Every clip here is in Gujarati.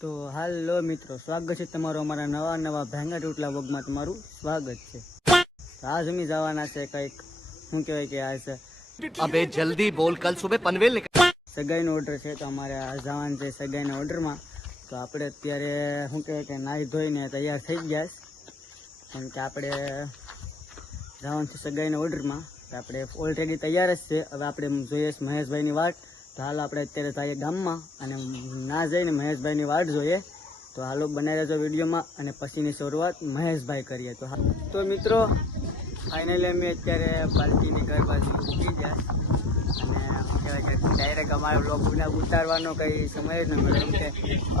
તો હાલો મિત્રો સ્વાગત છે તમારું અમારા નવા નવા ભેંગા ટૂટલા વગમાં તમારું સ્વાગત છે. આજ અમે જવાના છે કંઈક શું કહેવાય કે આજ અબે જલ્દી બોલ કલ સુબે પનવેલ સગાઈનો ઓર્ડર છે તો અમારે આ જવાનું છે સગાઈના ઓર્ડરમાં તો આપણે અત્યારે શું કહેવાય કે નાહી ધોઈને તૈયાર થઈ ગયા કેમ કે આપણે જવાનું છે સગાઈના ઓર્ડરમાં તો આપણે ઓલરેડી તૈયાર જ છે. હવે આપણે જોઈએ મહેશભાઈની વાત. હાલ આપણે અત્યારે થાય ગામમાં અને ના જઈને મહેશભાઈની વાટ જોઈએ. તો હાલો બનાવી રહેજો વિડીયોમાં અને પછીની શરૂઆત મહેશભાઈ કરીએ. તો તો મિત્રો ફાઇનલી અમે અત્યારે પાલકીની ઘર બાજુ ઉઠી ગયા અને ડાયરેક્ટ અમારા બ્લોગને ઉતારવાનો કંઈ સમય જ ન મળે એમ કે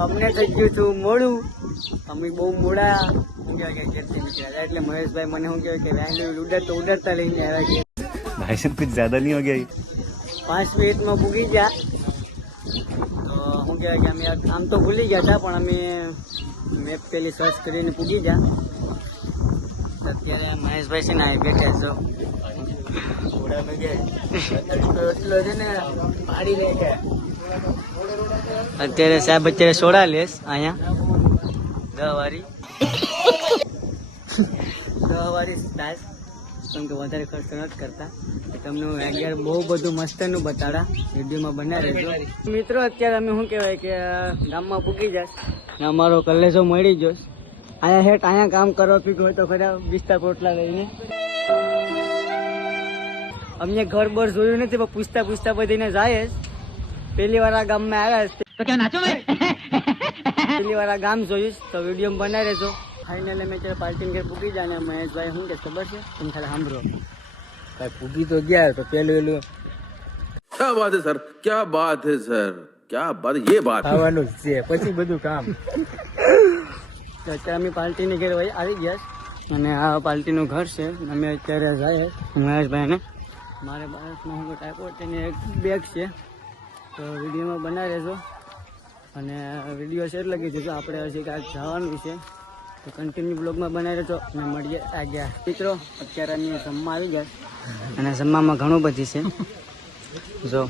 અમને થઈ ગયું હતું મોડું. અમે બહુ મોડા શું કહેવાય કે ઘેરથી નીકળ્યા. એટલે મહેશભાઈ મને શું કહેવાય કે વહેલું ઉડર તો ઉડરતા લઈને આવ્યા છે. ભાઈ કુછ જ્યાદા નહીં હો ગયા? પાંચ મિનિટમાં પૂગી ગયા. તો શું કહેવાય કે અમે આમ તો ભૂલી ગયા હતા પણ અમે મેપ પેલી સર્ચ કરીને પૂગી ગયા. અત્યારે મહેશભાઈ છે ને અહીં બેઠા છો અત્યારે સાહેબ અત્યારે સોડા લેસ અહીંયા. દહ વાળી દહ વાળી સ્ટાઈલ કેમ કે વધારે ખર્ચ નથી કરતા. તમને હું બહુ બધું મસ્તનું બતાડા. વિડીયોમાં બનાવી રહેજો મિત્રો અત્યારે અમે શું કહેવાય કે ગામમાં પૂકી જશ ને અમારો કલેજો મળી જશ અહીંયા હેઠ અહીંયા કામ કરવા પીક હોય તો ખરા વિસ્તાર પોટલા લઈને. અમને ઘર બર જોયું નથી પણ પૂછતા પૂછતા બધીને જાય જ. પહેલી વાર આ ગામમાં આવ્યા છે તો નાચો પહેલી વાર આ ગામ જોઈશ તો વીડિયો બનાવી રહેજો ફાઇનલ અમે ત્યારે પાર્ટીને ઘેર પૂગી જાય અને મહેશભાઈ શું કે ખબર છે? તમે ખાલી સાંભળો. ભાઈ પૂગી તો ગયા તો પેલું પેલું ક્યાં બાત હે સર ક્યાં બાત હે સર ક્યાં બાત એ બાત આવવાનું છે. પછી બધું કામ. તો અત્યારે અમે પાર્ટીને ઘેર આવી ગયા અને આ પાર્ટીનું ઘર છે. અમે અત્યારે જાય મહેશભાઈને. મારે બાળકમાં હું ટાઈપો તેની એક બેગ છે. તો વિડીયોમાં બનાવી રહેજો અને વીડિયો શેર લગી જશે આપણે હજી કાંઈક જવાનું છે. તો કન્ટિન્યુ બ્લોગમાં બનાવી રહેજો અને મળીએ આ ગયા મિત્રો અત્યારે અમે જમવા આવી ગયા. અને જમવામાં ઘણું બધી છે. જો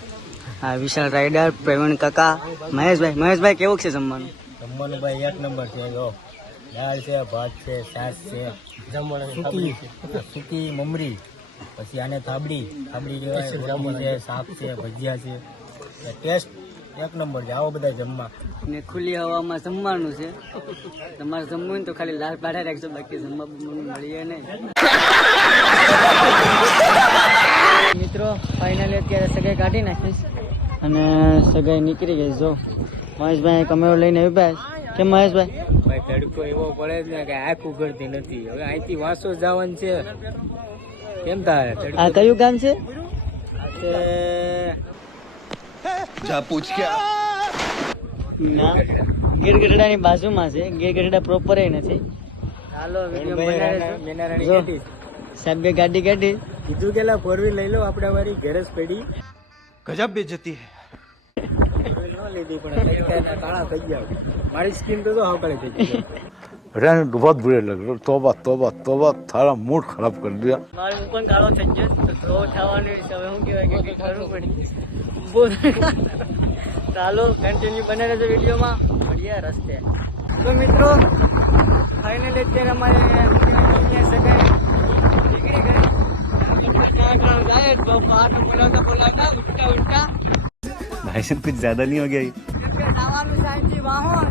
આ વિશાલ રાઈડર પ્રવીણ કાકા મહેશભાઈ. મહેશભાઈ કેવું છે જમવાનું? જમવાનું ભાઈ એક નંબર છે જો. દાળ છે ભાત છે છાશ છે. જમવાનું સૂકી. સૂકી મમરી. પછી આને થાબડી. થાબડી કહેવાય છે શાક છે ભજીયા છે. ટેસ્ટ એક નંબર છે આવો બધા જમવા. ને ખુલ્લી હવામાં જમવાનું છે. તમારે જમવું તો ખાલી લાલ પાડા રાખજો બાકી જમવા મળીએ નહીં. મિત્રો ફાઇનલી અત્યારે સગાઈ કાઢી નાખીશ અને સગાઈ નીકળી ગઈ જો. મહેશભાઈ કમેરો લઈને છે. કેમ મહેશભાઈ? ભાઈ તડકો એવો પડે છે ને કે આંખ ઉઘડતી નથી. હવે અહીંથી વાસો જવાનું છે. કેમ તારે? આ કયું ગામ છે? જા પૂછ કે ના. બાજુમાં છે. ગીરગઢડા પ્રોપર એ નથી. સાહેબ ગાડી ગાડી કાઢી. કીધું કેલા ફોર વ્હીલ લઈ લો આપણે વારી ગેરેજ પડી. ગજબ બે જતી હે લીધી પણ કાળા થઈ ગયા. મારી સ્કીન તો હકડે થઈ ગઈ रहने दो, बहुत बुरे लग रहे हो। तौबा तौबा तौबा थारा मूड खराब कर दिया મારું પણ કાળો થઈ ગયો તો ગ્રો થવાનું છે હવે શું કહેવાય કે કંઈક કરવું પડી બોલ ચાલો કન્ટિન્યુ બને રહેજો વિડીયોમાં મળીએ રસ્તે તો મિત્રો ફાઇનલી અત્યારે અમારે સગાઈ નીકળી ગઈ ત્યાં આગળ જાય તો પાટ બોલાવતા બોલાવતા ઉઠતા ઉઠતા भाई साहब कुछ ज्यादा नहीं हो गया ये? જવાનું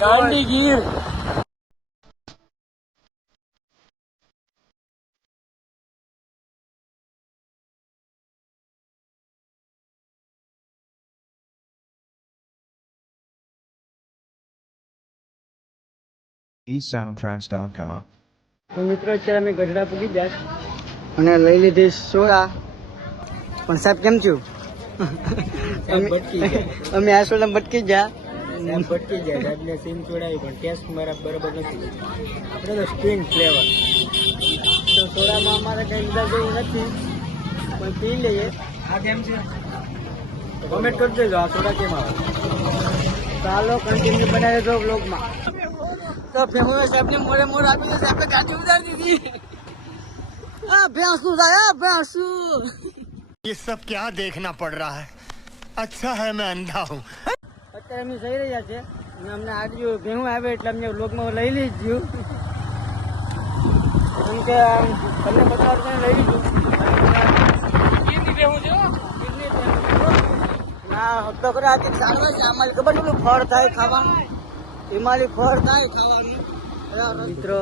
ગાંડી ગીર eSoundtracks.com. મિત્રો અત્યારે અમે ગઢડા પૂગી ગયા અને લઈ લીધી સોડા પણ સાહેબ કેમ ગયા અમે આસોલા ભટકી જા ભટકી ગયા સાહેબને સીમ ચોડાવી પણ ટેસ્ટ મારા બરાબર નથી. આપણે તો સ્ટ્રિંગ ફ્લેવર તો સોડામાં અમારે કંઈ લીધા જેવું નથી. પણ પી લઈએ. આ કેમ છે. કોમેન્ટ કરી દેજો આ સોડા કેમ આવે. ચાલો કન્ટિન્યુ બનાવી દો બ્લોગમાં તો ફેમો સાહેબને મોડે મોડ આપી દે સાહેબે ગાડી ઉતારી દીધી. આ ભેંસું થાય આ ભેંસું ये सब क्या देखना पड़ रहा है अच्छा है मैं अंधा हूँ અત્યારે અમે જઈ રહ્યા છે અને અમને આજુ ભેહું આવે એટલે અમને બ્લોગમાં લઈ લીધું કેમ કે આમ તમને બતાવવા લઈ લીધું ના બકરા હતી ચાલવે છે અમારી ખબર પેલું ફળ થાય ખાવાનું હિમાલય ફળ થાય ખાવાનું મિત્રો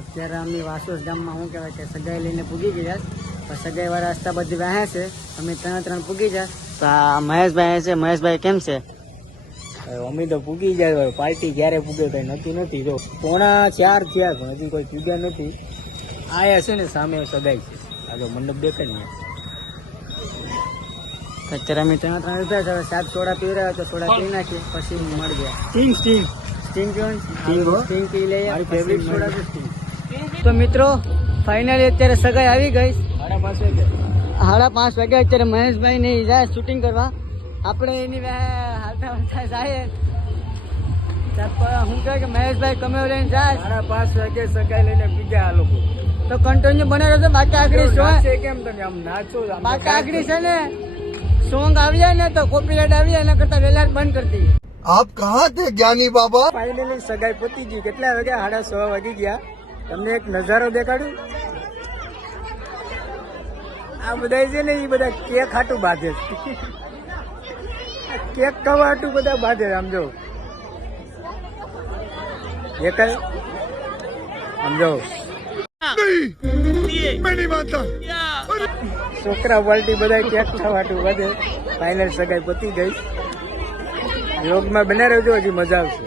અત્યારે અમે વાસોસ ગામમાં શું કહેવાય કે સગાઈ લઈને પૂગી ગયા છે. પણ સગાઈ વાળા રસ્તા બધી વહે છે. અમે ત્રણ ત્રણ પૂગી જાય તો આ મહેશભાઈ છે મહેશભાઈ કેમ છે? અમે તો પૂગી જાય પાર્ટી ક્યારે પૂગે કઈ નક્કી નથી. જો પોણા ચાર થયા પણ હજી કોઈ પૂગ્યા નથી. આયા છે ને સામે સગાઈ છે. આ જો મંડપ દેખાય ને અત્યારે અમે ત્રણ ત્રણ રૂપિયા છે હવે સાત સોડા પી રહ્યા તો સોડા પી નાખીએ પછી મળી ગયા સ્ટીંગ સ્ટીંગ સ્ટીમ જોન સ્ટીમ પી લઈએ ફેવરિટ સોડા. સ્ટીંગ તો મિત્રો ફાઇનલી અત્યારે સગાઈ આવી ગઈ. સાડા પાંચ વાગે અત્યારે મહેશભાઈ ને જાય શૂટિંગ કરવા. આપણે એની હાલતા હાલતા જાય. હું કહે કે મહેશભાઈ કમે લઈને જાય. સાડા પાંચ વાગે સગાઈ લઈને પીજા આ લોકો. તો કન્ટિન્યુ બને રહેશે બાકી આગળ શું કેમ તમે? આમ નાચો બાકી આગળ છે ને સોંગ આવી જાય ને તો કોપીલેટ આવી જાય એના કરતા વેલા બંધ કરતી આપ કહા થે જ્ઞાની બાબા? ફાઇનલી સગાઈ પતી ગઈ. કેટલા વાગ્યા? સાડા છ વાગી ગયા. તમને એક નજારો દેખાડું? આ બધા છે ને એ બધા કેક હાટું બાંધે કેક ખાવા હાટું બધા બાંધે સમજો આમ જો. દેખાય આમ જો. છોકરા બાલટી બધા કેક ખાવાટું બધે ફાઇનલ સગાઈ પતી ગઈ. યોગમાં બને રહેજો, હજી મજા આવશે.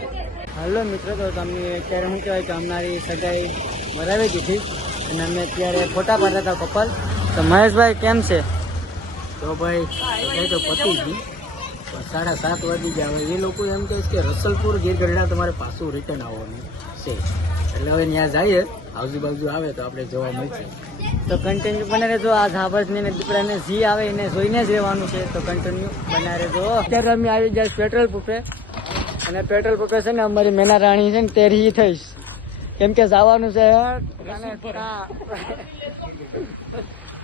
હાલો મિત્રો, તો તમને અત્યારે શું કહેવાય કે અમારી સગાઈ બરાવી દીધી. અને અમે અત્યારે ફોટા પાડતા હતા કપલ. તો મહેશભાઈ કેમ છે? તો ભાઈ તો પતી ગઈ સાડા સાત વાગી ગયા હવે એ લોકો એમ કહે છે કે રસલપુર ગીર ગઢડા તમારે પાછું રિટર્ન આવવાનું છે. એટલે હવે ત્યાં જઈએ. આજુબાજુ આવે તો આપણે જોવા મળશે. તો કન્ટિન્યુ બને રહેજો. આ ધાબસની ને દીપડાને જી આવે એને જોઈને જ રહેવાનું છે. તો કન્ટિન્યુ બના રહેજો. અત્યારે અમે આવી જાય પેટ્રોલ પંપે. અને પેટ્રોલ પંપે છે ને અમારી મેના રાણી છે ને તેરી થઈશ. કેમ કે જવાનું છે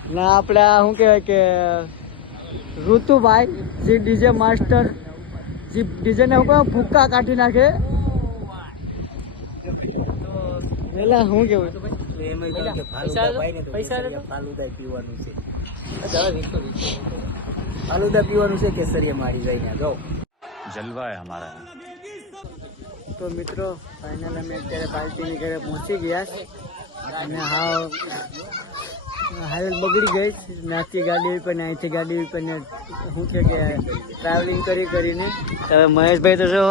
ને આપણે શું કહેવાય કે ઋતુભાઈ જે ડીજે માસ્ટર જે ડીજેને હું ભૂક્કા કાઢી નાખે. પેલા શું કેવું પૈસા પીવાનું છે ફાલુદા પીવાનું છે કેસરિયા મારી જઈને જો જલવા હે તો મિત્રો ફાઇનલ અમે અત્યારે પાર્ટીની ઘરે પહોંચી ગયા અને હા હાલત બગડી ગઈ નાસ્તી ગાડી ઉપર ને અહીંથી ગાડી ઉપર ને શું છે કે ટ્રાવેલિંગ કરી કરીને. હવે મહેશભાઈ તો જો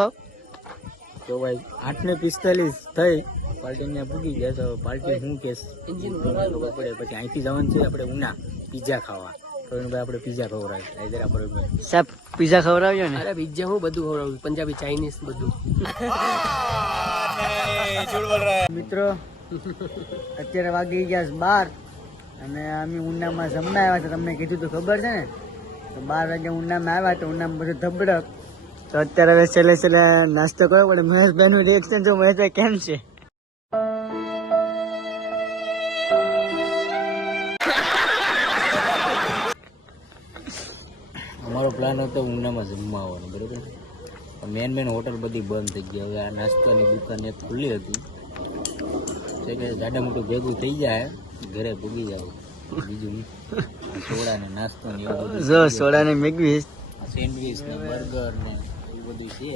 તો ભાઈ આઠ ને પિસ્તાલીસ થઈ. પાર્ટી ને પૂગી ગયા તો પાર્ટી શું કેસ ખબર પડે. પછી અહીંથી જવાનું છે આપણે ઉના પીઝા ખાવા. તો ભાઈ આપણે પીઝા ખવડાવી આપણે સાહેબ પીઝા ખવડાવ્યો ને? અરે પીઝા હું બધું ખવડાવું. પંજાબી ચાઇનીઝ બધું. મિત્રો અત્યારે વાગી ગયા છે બાર. અને અમે ઉનામાં જમવા આવ્યા છે, તમને કીધું તો ખબર છે ને? તો બાર વાગે ઉનામાં આવ્યા તો ઉનામાં બધું ધબડક. તો અત્યારે હવે છેલ્લે છેલ્લે નાસ્તો કરવો પડે મહેશભાઈ નું રિએક્શન જો મહેશભાઈ કેમ છે? અમારો પ્લાન હતો ઉનામાં જમવા આવવાનો, બરોબર? મેન મેન હોટલ બધી બંધ થઈ ગઈ. હવે આ નાસ્તાની દુકાન એક ખુલ્લી હતી. કે જાડા મોટું ભેગું થઈ જાય. ઘરે પૂગી જાવ બીજું. સોડા ને નાસ્તો ને એવું બધું જો સોડા ને મેગવી સેન્ડવીચ ને બર્ગર ને એવું બધું છે.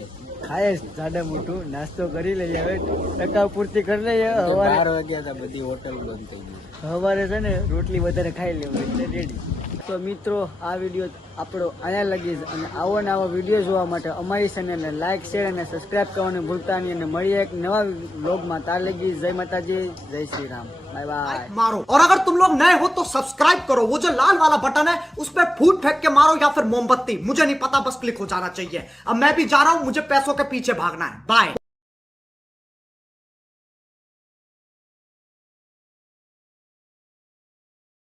ખાય સાડા મોટું. નાસ્તો કરી લઈએ હવે. ટકા પૂરતી કરી લઈએ. સવારે બાર વાગ્યા હતા બધી હોટલ બંધ થઈ ગઈ. સવારે છે ને રોટલી વધારે ખાઈ લેવું એટલે રેડી તો મિત્રો આ વિડીયો આપણો અહીંયા લગી જ અને આવો ને આવો વિડીયો જોવા માટે અમારી ચેનલને લાઇક શેર અને સબસ્ક્રાઇબ કરવાનું ભૂલતા નહીં અને મળીએ એક નવા વ્લોગમાં તાર લગી જય માતાજી જય શ્રી રામ બાય બાય मारो और अगर तुम लोग नए हो तो सब्सक्राइब करो वो जो लाल वाला बटन है उस पर फूट फेंक के मारो या फिर मोमबत्ती मुझे नहीं पता बस क्लिक हो जाना चाहिए अब मैं भी जा रहा हूं मुझे पैसों के पीछे भागना है बाय